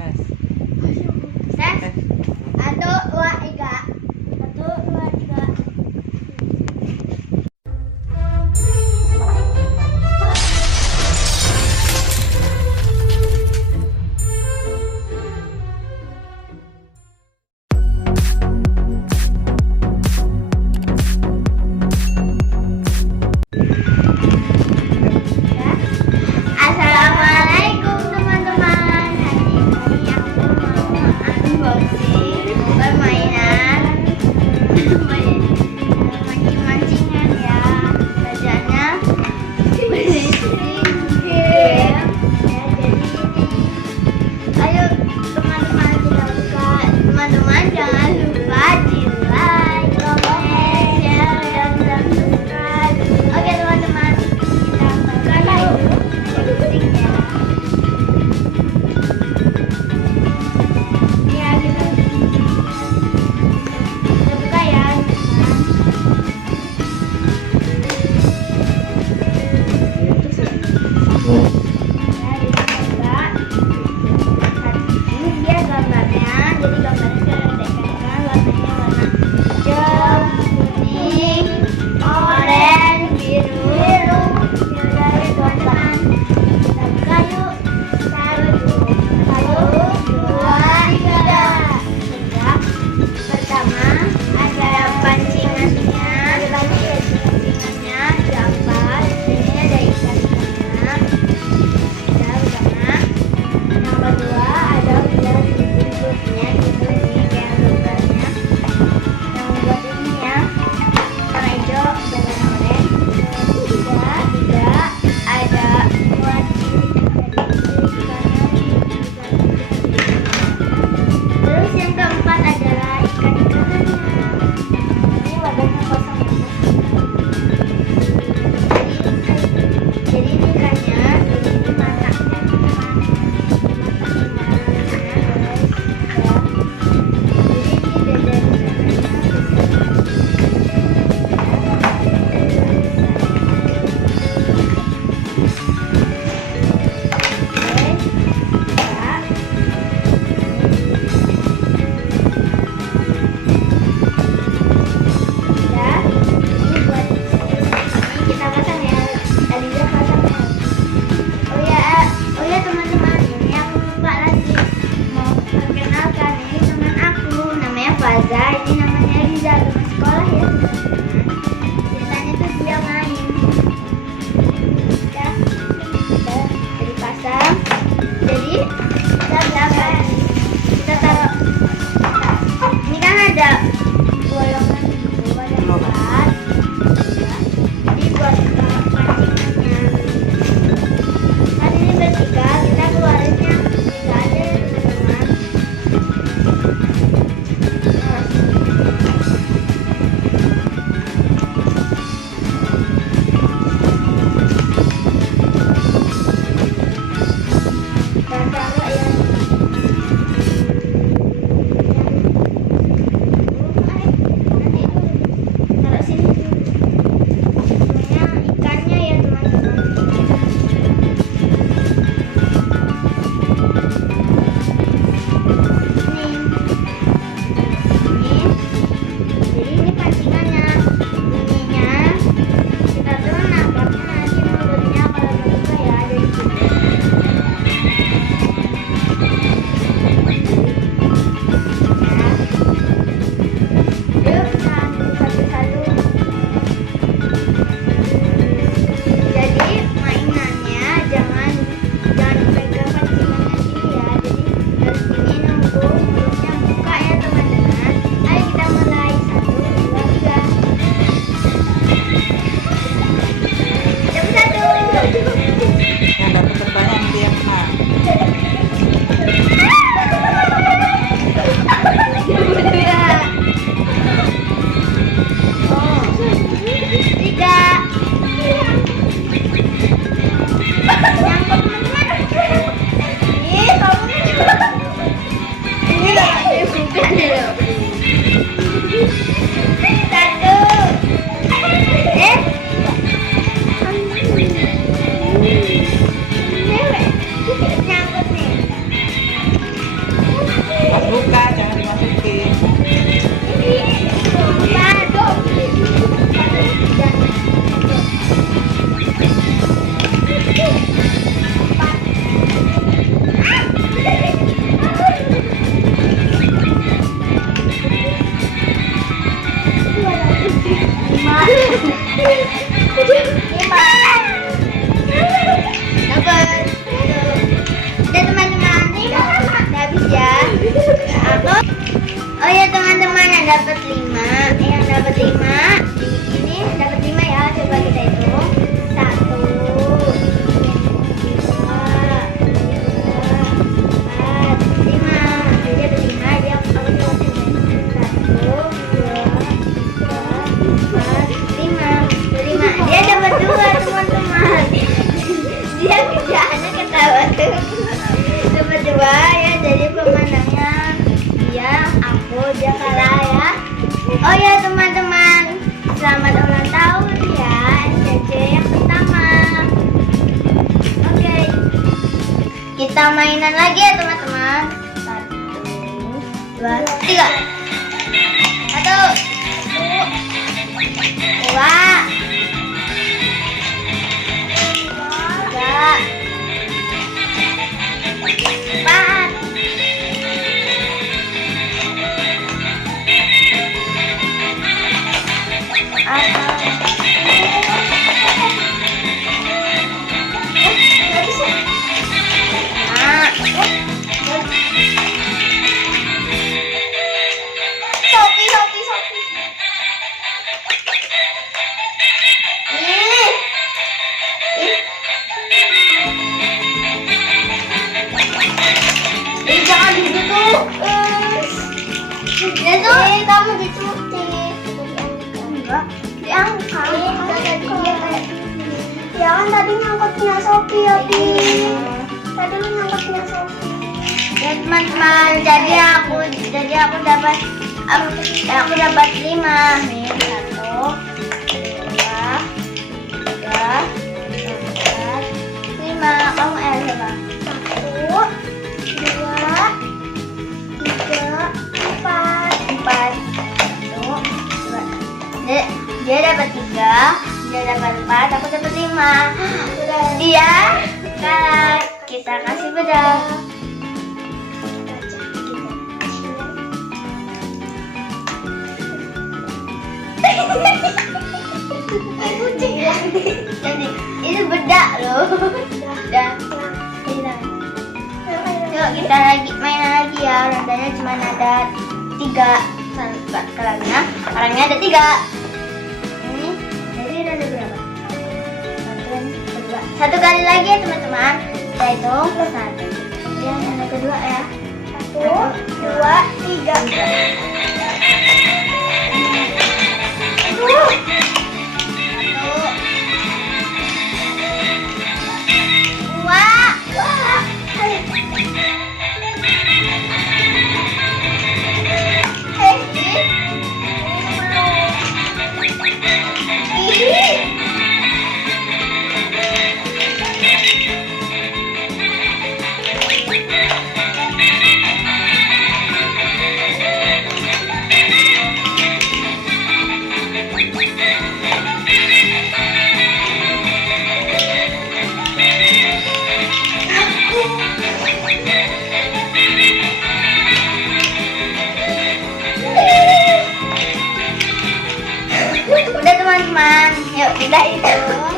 Tes. Tes. 1, 2, 3. 1, 2, 3. Assalamualaikum teman-teman. Hari ini aku mau unboxing permainan mancing-mancingan ya. Bacanya game. Ya, jadi ini. Ayo teman-teman kita buka. Teman-teman jangan lupa di like, comment, share, dan subscribe. Oke teman-teman, kita buka yuk. Unboxingnya. Ya kita buka ya. Ini dia gambarnya. Jadi gambarnya warnanya warna hijau, kuning, oranye, biru. Dari teman-teman kita buka yuk. 1, 2, 3. Pertama ada pancingannya. Pancingannya gambar. Ini ada ikan-ikannya. Yang kedua ada bentuknya gitu nih kayak gambarnya. Yang buat ini ya warna hijau dan warna oranye. Tiga ada buat terus yang keempat adalah ikan-ikannya. Ini wadahnya kosong. Jadi ini ikannya, jadi ini matanya. Faza, ini namanya Riza, teman sekolah ya teman-teman. Biasanya tuh dia main. Udah jadi pasang. Jadi kita belakang. Kita taruh. Ini kan ada bolongan gitu, ada 4. Jadi buat pancingannya. Kan ini vertikal, kita keluarinnya 3 aja ya teman-teman. Dan taruh ya. Buka, jangan dimasukin. Dapat. Udah teman-teman, udah habis ya. Aku, oh ya teman-teman, yang dapat 5, yang dapat 5, ini dapat 5 ya. Coba kita hitung. 1, 2, 3, 4, 5. Jadi ada 5, dia aku dapat 1, 2, 3, 4, 5. Dia dapat 2 teman-teman. Dia kerjaannya ketawa tuh. Dapat 2 ya, jadi pemenangnya dia, aku, dia kalah ya. Oh ya teman-teman, selamat ulang tahun ya SCC yang pertama. Oke, kita mainan lagi ya teman-teman. 1, 2, 3. 1, 2, jangan gitu. Kamu dicuci. Enggak, diangkat. Ya kan tadi nyangkutnya Sophie ya, tadi lu nyangkutnya Sophie. Ya teman-teman, jadi aku dapat 5 nih. 1, 2, 3, 4, 5. Kamu coba. 1, 2, 3, 4. 1, 2. Dia dapat 3, dia dapat 4, aku dapat 5. Dia kalah. Kita kasih bedak. Jadi itu bedak loh. Dan yuk kita mainan lagi ya. Rondanya cuma ada 3. Karangnya ada 3. Ini jadi ada berapa? 1, 2. 1 kali lagi ya teman-teman. Kita hitung 1. Yang kedua ya. 1, 2, 3. Udah teman-teman, yuk kita hitung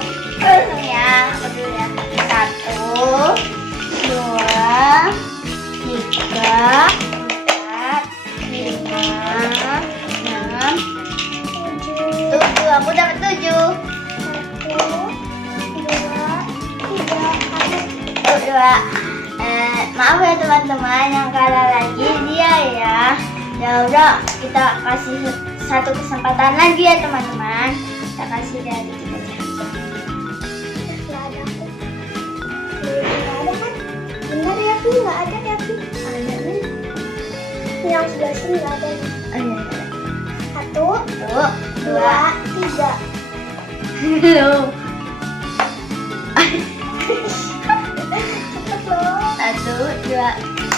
ya. Aku dulu ya. 1, 2, 3, 4, 5, 6, 7. Aku dapat 7. 1, 2, 3. Maaf ya teman-teman, yang kalah lagi dia ya. Ya udah, kita kasih satu kesempatan lagi ya teman-teman. Kita kasih dia dikit aja. Nggak ada kok. Nggak ada kan? Benar ya Pi? Nggak ada ya Pi? Ada nih. Yang sebelah sini nggak ada. Oh iya. 1, 2, 3. Loh. Cepet loh. 1, 2,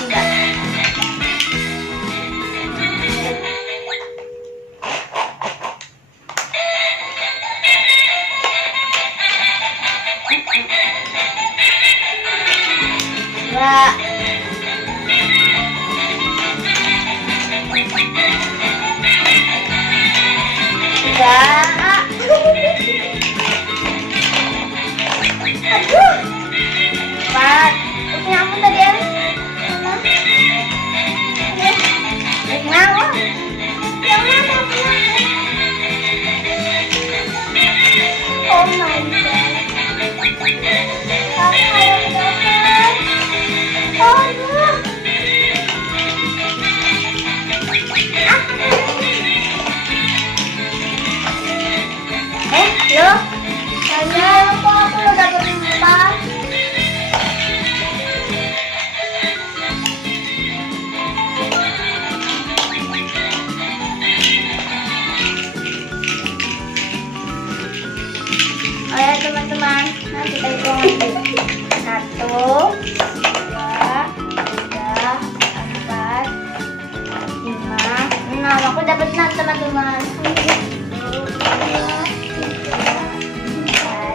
3. Enggak. Aduh. 4. Punya aku tadi ya. 5. Wah. Yang mana? Oh my god. Kakak yang dapat. Oh no. Lo? Kayaknya kok aku udah dapat 4. Ayo teman-teman, nah kita hitung lagi. 1, 2, 3, 4, 5, 6. Aku dapat 6 teman-teman. 1, 2, 3, 4.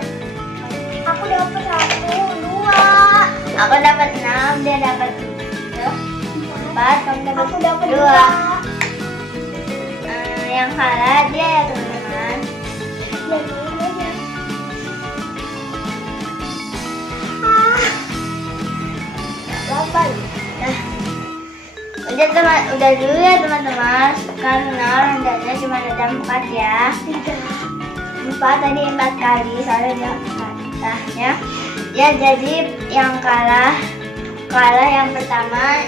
Aku dapat 1, 2. Aku dapat 6, dia dapat 4, kamu dapat 2. Yang kalah dia ya teman-teman. Nah, udah dulu ya teman-teman, karena rondanya cuma ada 4 ya. 4 tadi 4 kali, soalnya dia 4. Nah ya, ya jadi yang kalah yang pertama.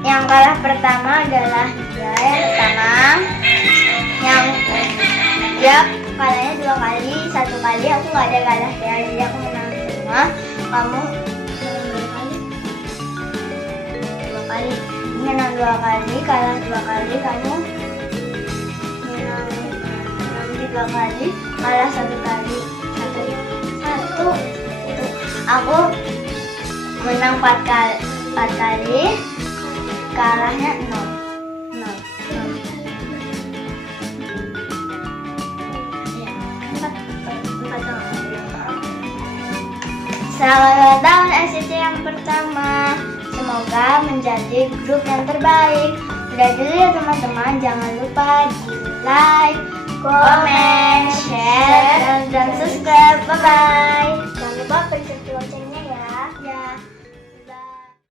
Yang kalah pertama adalah dia yang pertama. Yang dia kalahnya 2 kali, 1 kali aku nggak ada kalah ya, jadi aku menang semua. Kamu menang 2 kali, kalah 2 kali, kamu menang 3 kali, kalah 1 kali. Satu. Aku menang 4 kali, kalahnya 0. Selamat ulang tahun SCC yang pertama. Semoga menjadi grup yang terbaik. Udah dulu ya teman-teman. Jangan lupa di like, comment, share, dan subscribe. Bye bye. Jangan lupa pencet lonceng.